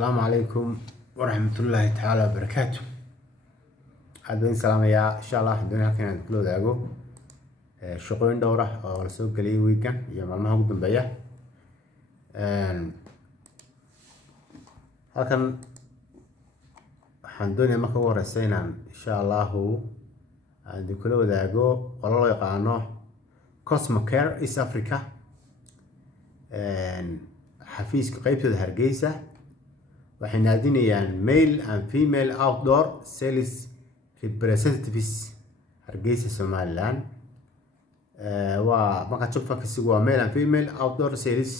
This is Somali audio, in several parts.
السلام عليكم ورحمة الله تعالى وبركاته. عدوين سلام يا إن شاء الله الدنيا كانت كله داعو شقوين دورة أو رسول قليل ويكن يا مالما هو قدام بيا هكذا حندوني ما هو رسينا إن شاء الله هو عند كله داعو والله يقانو كوسمو كير إيست أفريقيا حفيز قيبته الهرجيسة waxay naadinayaan male and female outdoor sales representatives Hargeysa Somaliland waa marka joogta kasi waa male and female outdoor sales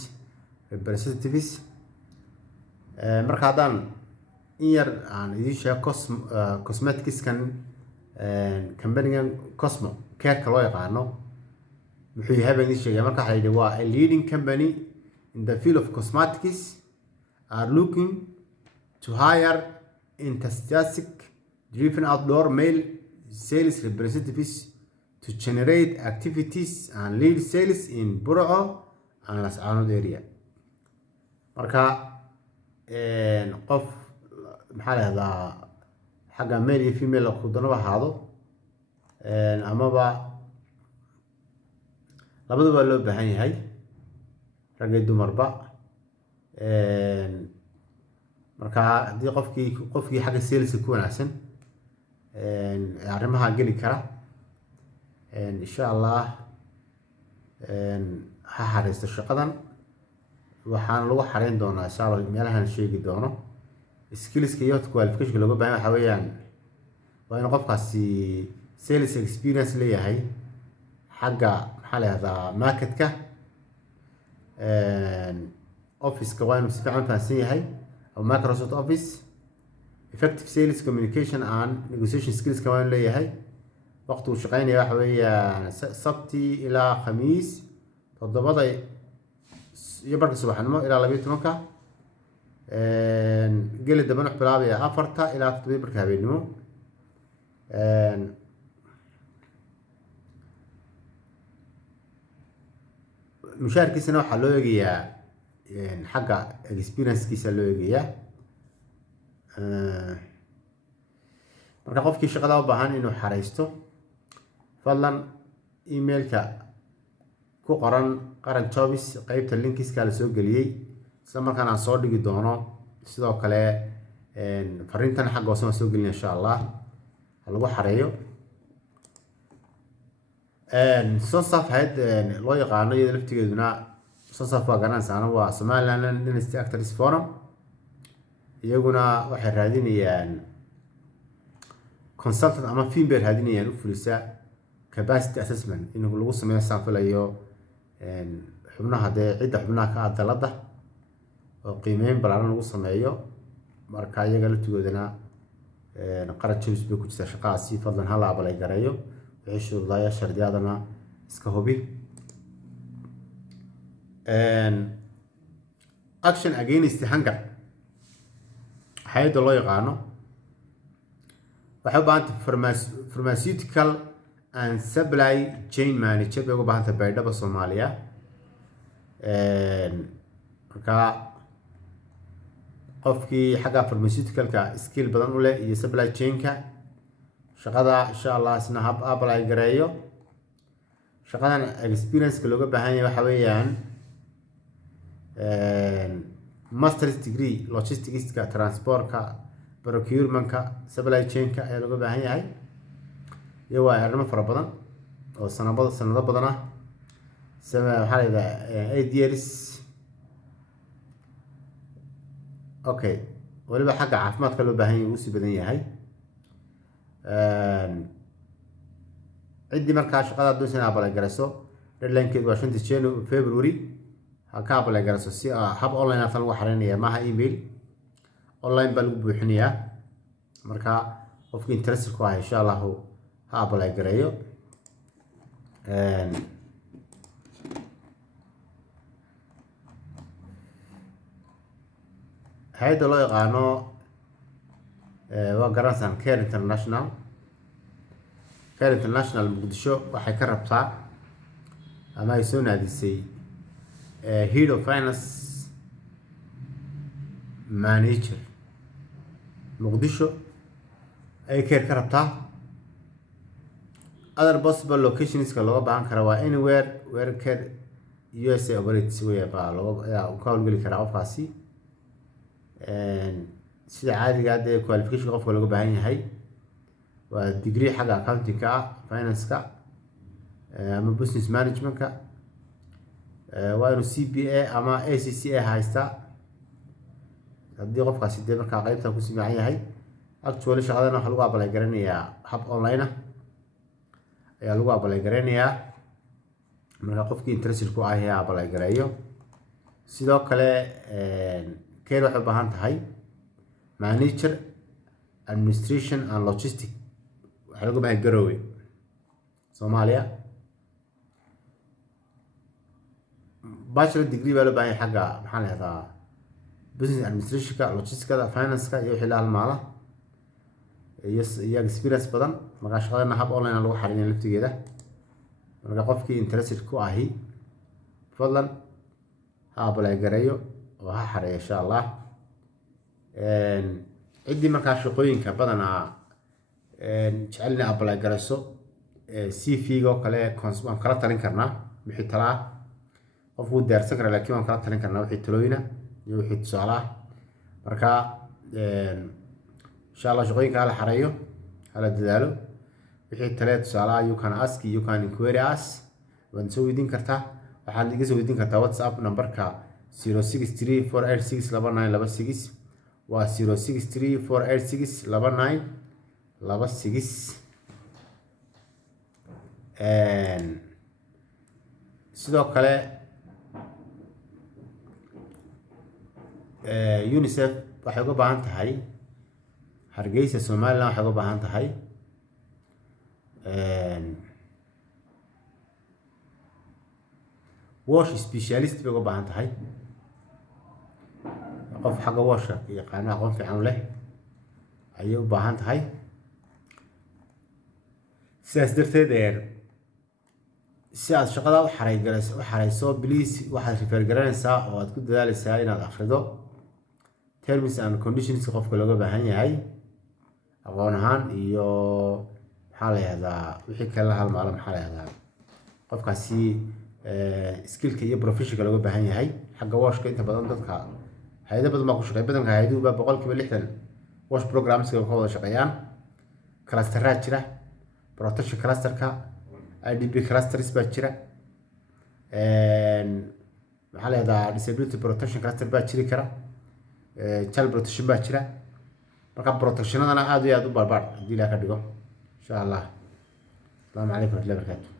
representatives marka hadan in yar aan idin sheego cosmetics kan company Cosmo Care loo yaqaano wuxuu yahay baan idin sheegay marka waxay waa a leading company in the field of cosmetics are looking to hire enthusiastic driven outdoor male sales representatives to generate activities and lead sales in Burco and Las Anod area. marka qof maxaa lahdaa xagga male iyo female ku danaba haado amaba labaduba loo baahan yahay rag iyo dumarba marka hadii qofkii xagga sales ku wanaagsan arrimaha gali kara insha Allah ha xariisto shaqadan waxaan lagu xareyn doonaa insha Allah meelahan sheegi doono skills iyo qualification looga baahan waxa weeyaan waa in qofkaasi sales experience leeyahay xagga maxaa lahdaa marketka office-ka waa inuu si fiican fahansan yahay Microsoft Office effective sales communication and negotiation skills كمان ليه هاي وقت وشقينا يا حوية سبتي إلى خميس تضبط يبرك الصباح نمو إلى لبيت مكة قل الدبنح بلابي أفرتا إلى تطبيق بركابي نمو مشارك سنة حلوة حاجة experience كيسة لو يجيه marka qofkii shaqada u baahan inuu xareysto fadlan emailka ku qoran qaran jobs qaybta linkiska la soo galiyay isla markaana soo dhigi doono sidoo kale fariintan xagga hoose soo gelin insha Allah lagu xareeyo soo safhayd loo yaqaano iyada laftigeeduna صفا قناة أنا وسمعنا Dynasty Actors Forum يجونا واحد هادين consultant أما فين بير هادين وفلوسا capacity assessment إنه كل قصة من السافل أيوه حبنا هذا عدة حبنا كعدة لده وقيمين برعنا قصة ما أيوه مركاية قالت تقولنا نقرأ تشوز بيكوش تشقى سي فضلا هلا عبالي قرايو يعيشوا الله يشهر ديادنا اسكهوبي action against hunger hay'adda loo yaqaano waxay u baahan tahay pharmaceutical and supply chain manager bay uga baahan tahay baydhaba Soomaaliya marka qofkii xagga pharmaceuticalka skill badan u leh iyo supply chainka shaqada insha Allah isna hab apply gareeyo shaqadan experience looga baahan yahay waxa weeyaan master's degree logistics ka transport ka procurement ka supply chain ka ayaa looga baahan yahay iyo waa arrimo fara badan oo sanado badan ah waxa la yiraahdaa 8 years okay waliba xagga caafimaadka loo baahan yahay uu si badan yahay عندي مركز شغال دوسنا أبغى أجلسه deadline كده عشان تشينه فبراير هكابل أجلسه سي حب أونلاين أصلا وحرينيه معها إيميل أونلاين بلوب بحنيه مركز وفي إنترست كواه إن شاء الله هو هابل أجريه هيدا الله يقانو وقرنسان كير انترناشنال كير انترناشنال مقدشو waxay ka rabtaa ama ay soo naadisay head of finance manager muqdisho ay care ka rabtaa. Other possible locations ka looga baahan kara waa anywhere where care USA operates way baa looga ka howlgeli karaa qofkaasi. sida caadiga ah qualification qofka looga baahan yahay waa degree xagga accounting ka finance ka ama business management ka waa inuu CPA ama ACCA haysta haddii qofkaasi dee markaa qaybta ku siman yahay. Actually shaqadana waxa lagu apply garanayaa hab online ah ayaa lagu apply garanayaa marka qofkii interested ku ah ayaa apply gareeyo. sidoo kale keed waxay u baahan tahay manager administration and logistics waxa lagu baahan Garowe Soomaaliya. bachelor degree baa loo baahan yahay xagga maxaa la yiraahdaa business administration ka logistics ka finance ka iyo wixii la halmaala iyo experience badan. marka shaqadana hab online lagu xariirin laftigeeda marka qofkii interested ku ahi fadlan ha apply gareeyo oo ha xareeyo insha Allah. cidii markaa shaqooyinka badan jecelna apply garayso CV go kale waan kala talin karnaa wixii talaa qofku diyaarsan kara laakiin waan kala talin karnaa wixii talooyina iyo wixii tusaalaha. marka insha Allah shaqooyinka la xareeyo hala dadaalo wixii tale tusaalaha you can ask you can inquiry us waan soo weydiin kartaa waxaad iga soo weydiin kartaa WhatsApp numberka 0634862926 waa 0634862926. sidoo kale UNICEF waxay uga baahan tahay Hargeysa Somaliland waxay uga baahan tahay wash specialist bay uga baahan tahay qof xagga washa yaqaan aqoon fiican leh ayay u baahan tahay. sidaas darteed si aad shaqada u xareyso please waxaad refer garanaysaa oo aad ku dadaalaysaa inaad akhrido terms and conditions qofka looga baahan yahay aqoon ahaan iyo maxaa la yiraahdaa wixii kale halmaalo maxaa la yiraahdaa qofkaasi skillka iyo professional looga baahan yahay xagga washka. inta badan dadka hay'ado badan ma ku shaqeeya badanka hay'aduhu ba 60% wash programs ka wada shaqeeyaan. cluster jira protection cluster-ka IDP clusters baa jira maxaa la yiraahdaa disability protection cluster baa jiri kara child protection baa jira. marka protectionadana aad iyo aad u barbar hadii la ka dhigo insha Allah. Assalamu alaykum wa rahmatullahi wa barakatuh.